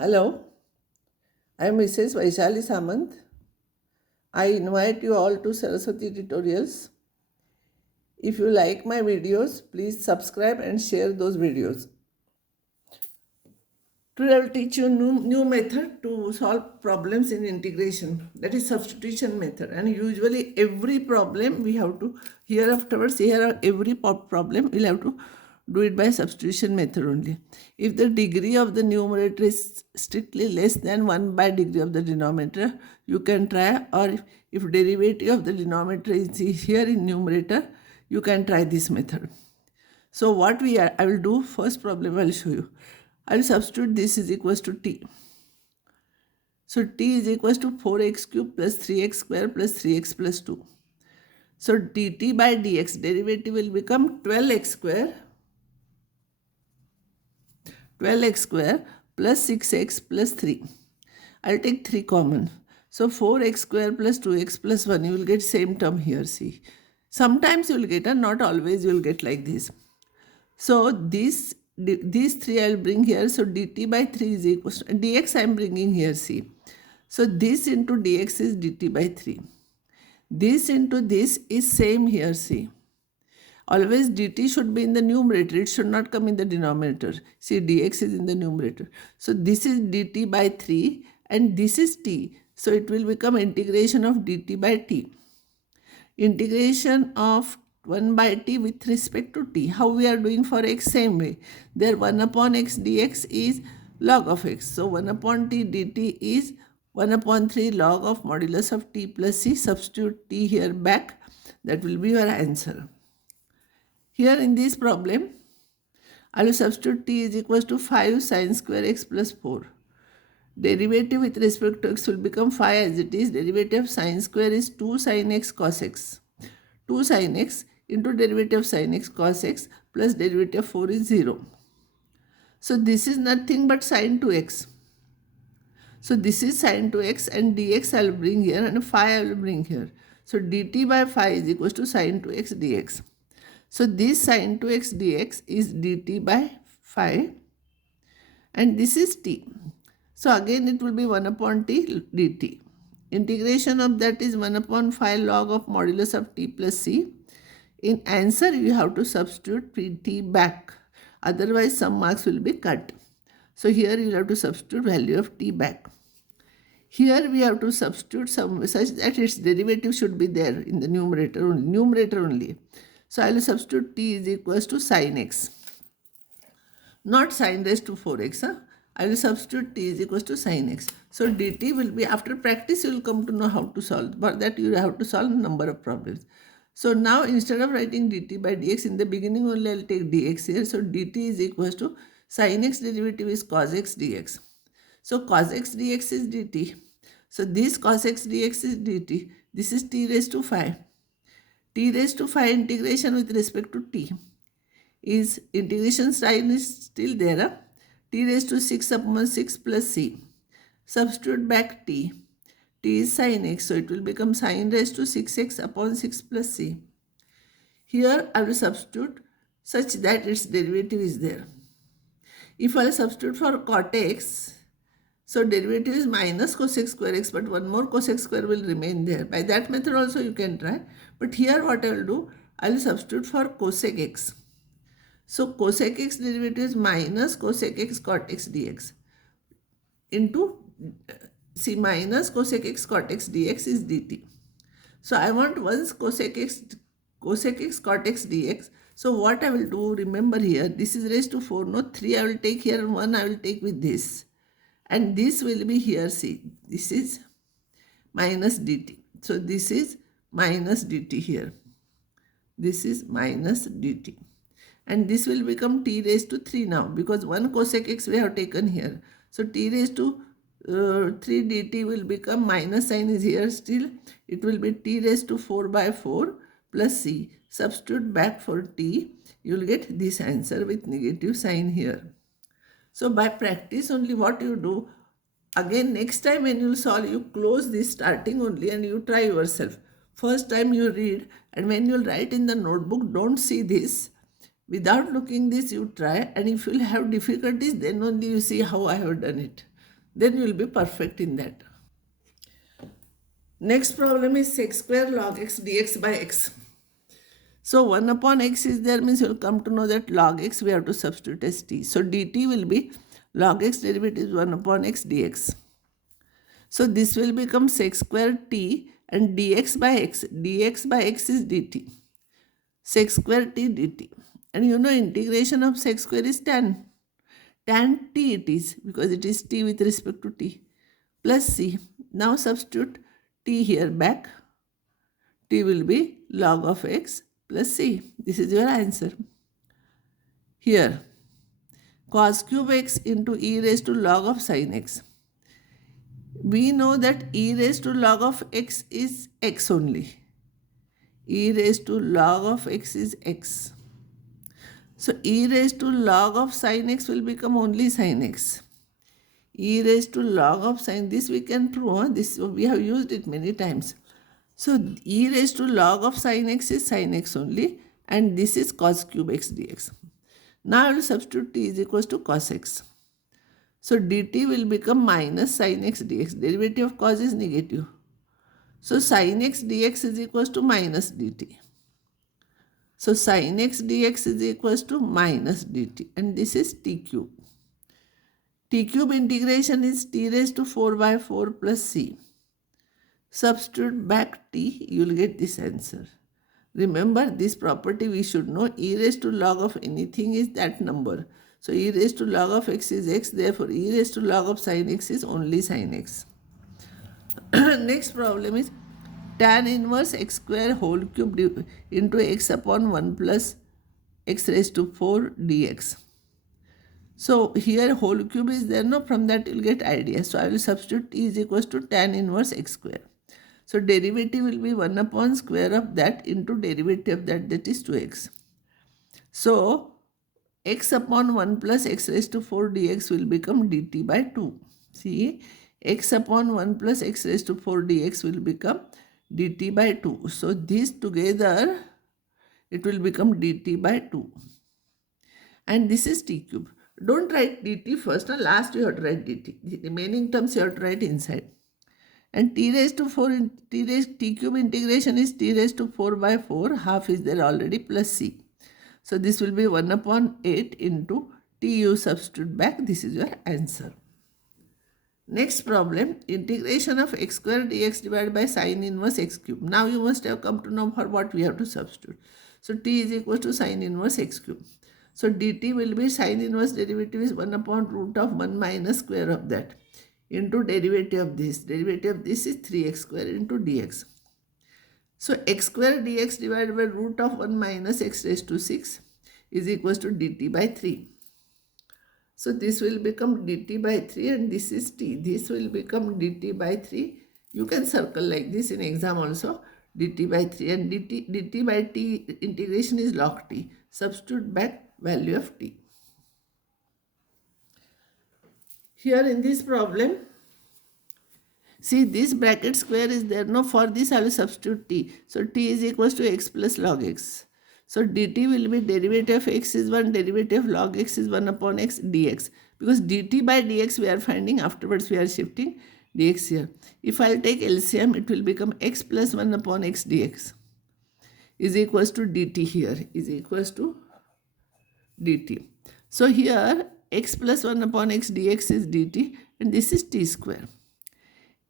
Hello, I am Mrs. Vaishali Samant. I invite you all to Saraswati Tutorials. If you like my videos, please subscribe and share those videos. Today I will teach you new method to solve problems in integration. That is substitution method. And usually every problem we have to, here afterwards, every problem we'll have to do it by substitution method only. If the degree of the numerator is strictly less than 1 by degree of the denominator, you can try, or if derivative of the denominator is here in numerator, you can try this method. So what I will do, first problem I will show you. I will substitute this is equals to t. So t is equals to 4x cube plus 3x square plus 3x plus 2. So dt by dx derivative will become 12x square plus 6x plus 3. I'll take 3 common. So 4x square plus 2x plus 1, you will get same term here, see. Sometimes you will get, and not always you will get like this. So these 3 I will bring here. So dt by 3 is equals to dx I am bringing here, see. So this into dx is dt by 3. This into this is same here, see. Always dt should be in the numerator. It should not come in the denominator. See, dx is in the numerator. So this is dt by 3 and this is t. So it will become integration of dt by t. Integration of 1 by t with respect to t. How we are doing for x? Same way. There 1 upon x dx is log of x. So 1 upon t dt is 1 upon 3 log of modulus of t plus c. Substitute t here back. That will be your answer. Here in this problem, I will substitute t is equals to 5 sine square x plus 4. Derivative with respect to x will become 5 as it is. Derivative of sine square is 2 sine x cos x. 2 sine x into derivative of sine x cos x plus derivative of 4 is 0. So this is nothing but sine 2x. So this is sine 2x and dx I will bring here and phi I will bring here. So dt by phi is equals to sine 2x dx. So this sine 2x dx is dt by phi and this is t. So again it will be 1 upon t dt. Integration of that is 1 upon phi log of modulus of t plus c. In answer you have to substitute t back. Otherwise some marks will be cut. So here you have to substitute value of t back. Here we have to substitute some such that its derivative should be there in the numerator only. So I will substitute t is equals to sine x. Not sine raised to 4x. I will substitute t is equals to sine x. So dt will be, after practice you will come to know how to solve. For that you have to solve a number of problems. So now instead of writing dt by dx, in the beginning only I will take dx here. So dt is equals to sine x derivative is cos x dx. So cos x dx is dt. So this cos x dx is dt. This is t raised to 5. T raised to 5 integration with respect to t is, integration sign is still there. T raised to 6 upon 6 plus c. Substitute back t. T is sin x, so it will become sin raised to 6x upon 6 plus c. Here I will substitute such that its derivative is there. If I substitute for cot x, so derivative is minus cosec square x, but one more cosec square will remain there. By that method also you can try. But here what I will do, I will substitute for cosec x. So cosec x derivative is minus cosec x cot x dx into minus cosec x cot x dx is dt. So I want once cosec x cot x dx. So what I will do, remember here, this is raised to 4, no 3 I will take here and 1 I will take with this. And this will be here, see, this is minus dt. So this is minus dt here. This is minus dt. And this will become t raised to 3 now, because 1 cosec x we have taken here. So t raised to 3 dt will become, minus sign is here still. It will be t raised to 4 by 4 plus c. Substitute back for t. You will get this answer with negative sign here. So by practice only what you do, again next time when you will solve, you close this starting only and you try yourself. First time you read, and when you will write in the notebook, don't see this. Without looking this, you try, and if you will have difficulties, then only you see how I have done it. Then you will be perfect in that. Next problem is sec square log x dx by x. So 1 upon x is there, means you will come to know that log x we have to substitute as t. So dt will be log x derivative is 1 upon x dx. So this will become sec square t and dx by x. Dx by x is dt. Sec square t dt. And you know integration of sec square is tan. Tan t it is because it is t with respect to t. Plus c. Now substitute t here back. T will be log of x plus c. This is your answer. Here, cos cube x into e raised to log of sin x. We know that e raised to log of x is x only. E raised to log of x is x. So e raised to log of sin x will become only sin x. E raised to log of sin, this we can prove. This we have used it many times. So e raised to log of sin x is sin x only, and this is cos cube x dx. Now I will substitute t is equals to cos x. So dt will become minus sin x dx. Derivative of cos is negative. So sin x dx is equals to minus dt. So sin x dx is equals to minus dt, and this is t cube. T cube integration is t raised to 4 by 4 plus c. Substitute back t, you will get this answer. Remember this property we should know, e raised to log of anything is that number. So e raised to log of x is x, therefore e raised to log of sin x is only sin x. Next problem is tan inverse x square whole cube into x upon 1 plus x raised to 4 dx. So here whole cube is there, no, from that you will get idea. So I will substitute t is equals to tan inverse x square. So derivative will be 1 upon square of that into derivative of that, that is 2x. So x upon 1 plus x raised to 4 dx will become dt by 2. See, x upon 1 plus x raised to 4 dx will become dt by 2. So these together it will become dt by 2. And this is t cube. Don't write dt first, and last you have to write dt. The remaining terms you have to write inside. And t raised to 4, t cube integration is t raised to 4 by 4, half is there already, plus c. So this will be 1 upon 8 into t, you substitute back, this is your answer. Next problem, integration of x square dx divided by sin inverse x cube. Now you must have come to know for what we have to substitute. So t is equal to sin inverse x cube. So dt will be sin inverse derivative is 1 upon root of 1 minus square of that into derivative of this. Derivative of this is 3x square into dx. So x square dx divided by root of 1 minus x raised to 6 is equals to dt by 3. So this will become dt by 3 and this is t. This will become dt by 3. You can circle like this in exam also. Dt by 3 and dt by t integration is log t. Substitute back value of t. Here in this problem, see this bracket square is there. No, for this I will substitute t. So t is equals to x plus log x. So dt will be derivative of x is 1, derivative of log x is 1 upon x dx. Because dt by dx we are finding, afterwards we are shifting dx here. If I will take LCM, it will become x plus 1 upon x dx is equals to dt here, is equals to dt. So here x plus 1 upon x dx is dt and this is t square.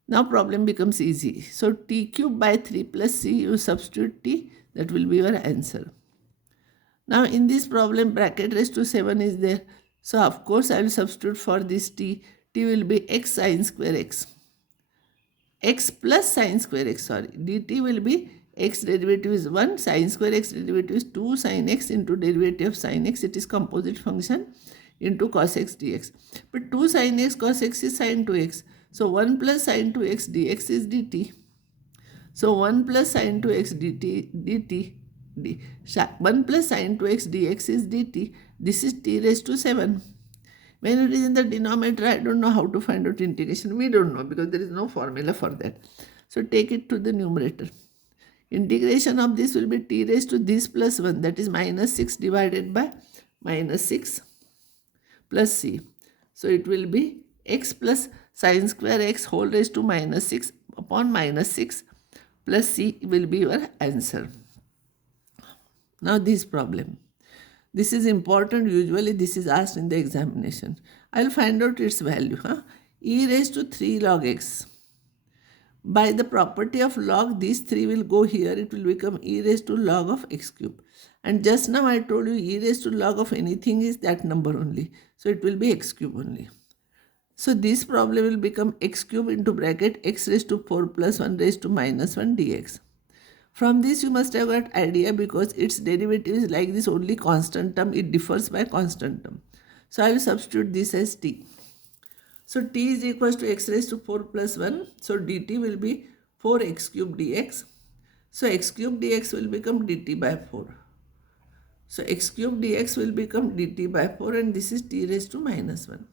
Now problem becomes easy. So t cube by 3 plus c, you substitute t, that will be your answer. Now in this problem bracket raised to 7 is there. So of course I will substitute for this t. T will be x sin square x. X plus sin square x, sorry. dt will be x derivative is 1, sin square x derivative is 2 sin x into derivative of sin x. It is composite function into cos x dx. But 2 sin x cos x is sin 2x. So 1 plus sin 2x dx is dt. So 1 plus sin 2x dt, 1 plus sin 2x dx is dt. This is t raised to 7. When it is in the denominator, I don't know how to find out integration. We don't know because there is no formula for that. So take it to the numerator. Integration of this will be t raised to this plus 1, that is minus 6 divided by minus 6 plus c. So it will be x plus Sin square x whole raised to minus 6 upon minus 6 plus c will be your answer. Now this problem. This is important. Usually this is asked in the examination. I'll find out its value. E raised to 3 log x. By the property of log, these 3 will go here. It will become e raised to log of x cube. And just now I told you e raised to log of anything is that number only. So it will be x cube only. So this problem will become x cube into bracket x raised to 4 plus 1 raised to minus 1 dx. From this you must have got idea because its derivative is like this, only constant term. It differs by constant term. So I will substitute this as t. So t is equals to x raised to 4 plus 1. So dt will be 4x cube dx. So x cube dx will become dt by 4. So x cube dx will become dt by 4 and this is t raised to minus 1.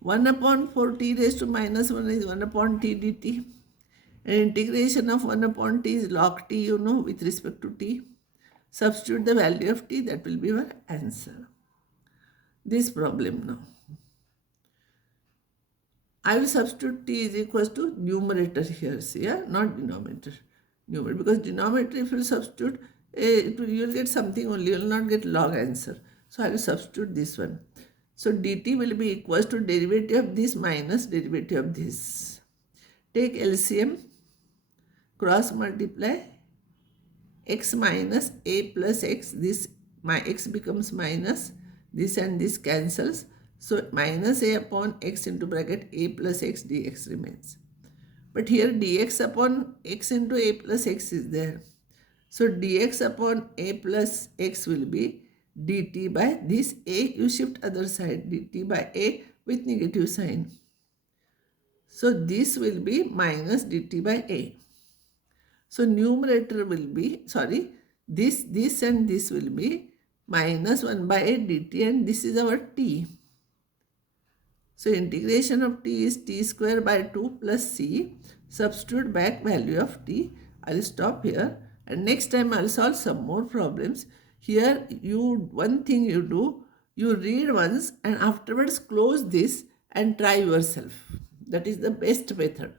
1 upon 4 t raised to minus 1 is 1 upon t dt. And integration of 1 upon t is log t, you know, with respect to t. Substitute the value of t, that will be your answer. This problem now. I will substitute t is equals to numerator here, see, yeah? Not denominator. Numerator, because denominator if you substitute, you will get something only, you will not get log answer. So I will substitute this one. So dt will be equals to derivative of this minus derivative of this. Take LCM, cross multiply, x minus a plus x, this my x becomes minus, this and this cancels. So minus a upon x into bracket a plus x dx remains. But here dx upon x into a plus x is there. So dx upon a plus x will be dt by this a, you shift other side, dt by a with negative sign. So this will be minus dt by a. So numerator will be, this and this will be minus 1 by a dt and this is our t. So integration of t is t square by 2 plus c. Substitute back value of t. I will stop here and next time I will solve some more problems. Here one thing you do, you read once and afterwards close this and try yourself. That is the best method.